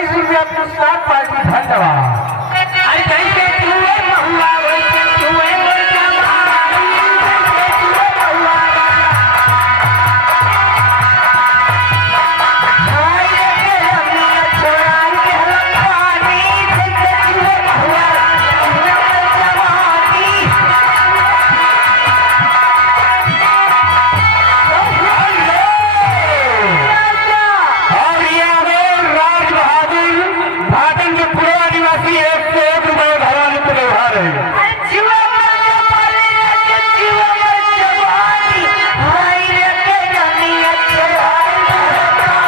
21 रुपया पुरस्कार पार्टी धन्यवाद। अरे जैसे तू है महुआ वैसे तू है मोर जवानी, जैसे तू है महुआ हाय रे रमिया छोड़ाई के हलवानी, जैसे तू है महुआ मोर जवानी। और ये हमें राज बहादुर भाटन के पूर्व निवासी 101 रुपये भरवाने को व्यवहार है। अरे जीवा मर जवानी रे जीवा मर जवानी, हाय रे रमिया छोड़ाई के हलवानी,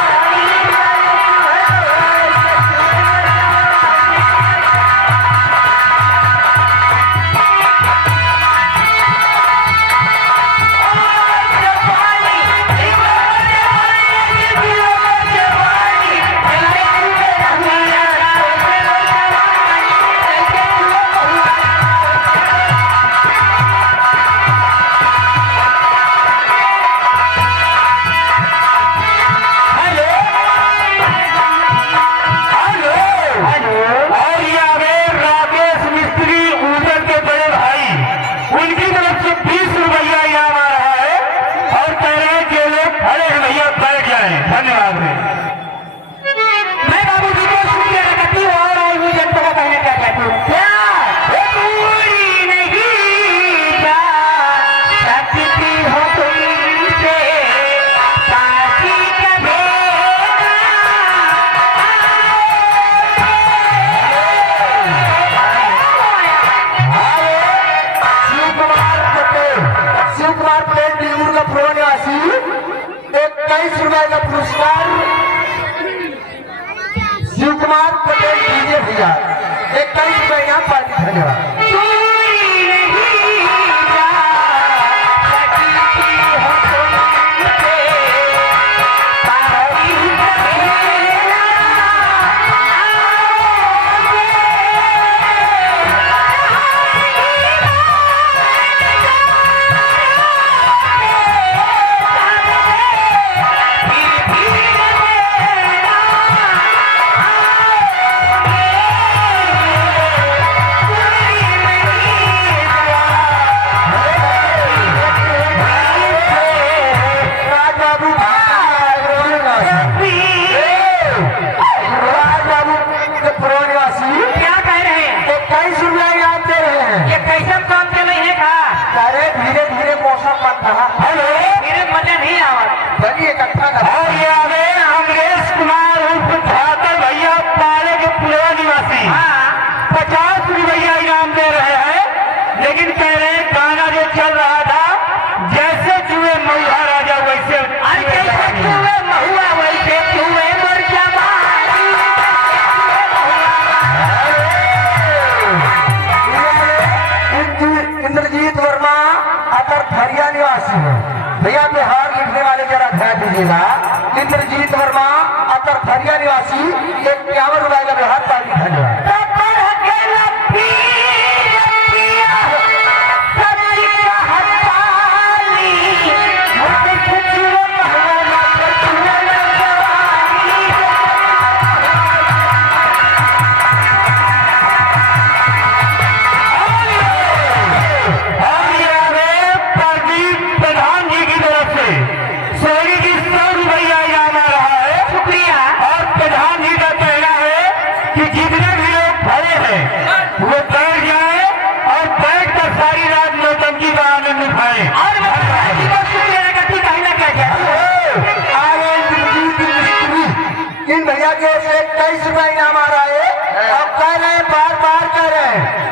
और ये हमें राकेश मिस्त्री ऊपर के बड़े भाई, उनकी तरफ से 20 रुपया इनाम आ रहा है और कह रहे हैं कि लोग खड़े हैं भैया बैठ जाए। धन्यवाद। मैं बाबू जी को शुक्रिया अदा करती हूँ और आई हुई जनता का कहना क्या चाहती हूँ। क्या पूरी नहीं जा सकती हो तुमसे काशी का शिव कुमार पटेल टीमूर का पूर्व निवासी 21 रुपए का पुरस्कार शिव कुमार पटेल डीजे भैया 21 रुपए यहाँ पार्टी। धन्यवाद। क्या कह रहे हैं? 21 रुपया इनाम दे रहे हैं। ये कैसे काम चले है का? अरे धीरे धीरे मौसम बन रहा। हेलो, मेरे मजा नहीं आवत। बनी इकट्ठा और ये हमें अमरेश कुमार उर्फ ठाकर भैया पाले के पूर्व निवासी हाँ 50 रुपया इनाम दे रहे हैं, लेकिन कह रहे हैं गाना जो चल रहा था जैसे जुए महुआ राजा वैसे। अरे कैसे तू है महुआ वैसे तू है मोर जवानी, इंद्रजीत वर्मा अतर फरिया निवासी है भैया। बिहार लिखने वाले जरा ध्यान दीजिएगा। इंद्रजीत वर्मा अतर फरिया निवासी 51 रुपए का बिहार पार्टी। धन्यवाद। और ये हमें प्रदीप प्रधान जी की तरफ से सोनी की 100 रुपया इनाम आ रहा है। शुक्रिया। और प्रधान जी का कहना है कि जितने भी लोग खड़े हैं वो बैठ जाए और बैठ कर सारी रात नौटंकी का आनंद उठाएं। और मैं प्रधान जी को शुक्रिया अदा करती हूँ, कहना क्या चाहती हूँ? इन भैया की ओर से 21 रुपया इनाम आ रहा है और कह रहे हैं बार बार कह रहे हैं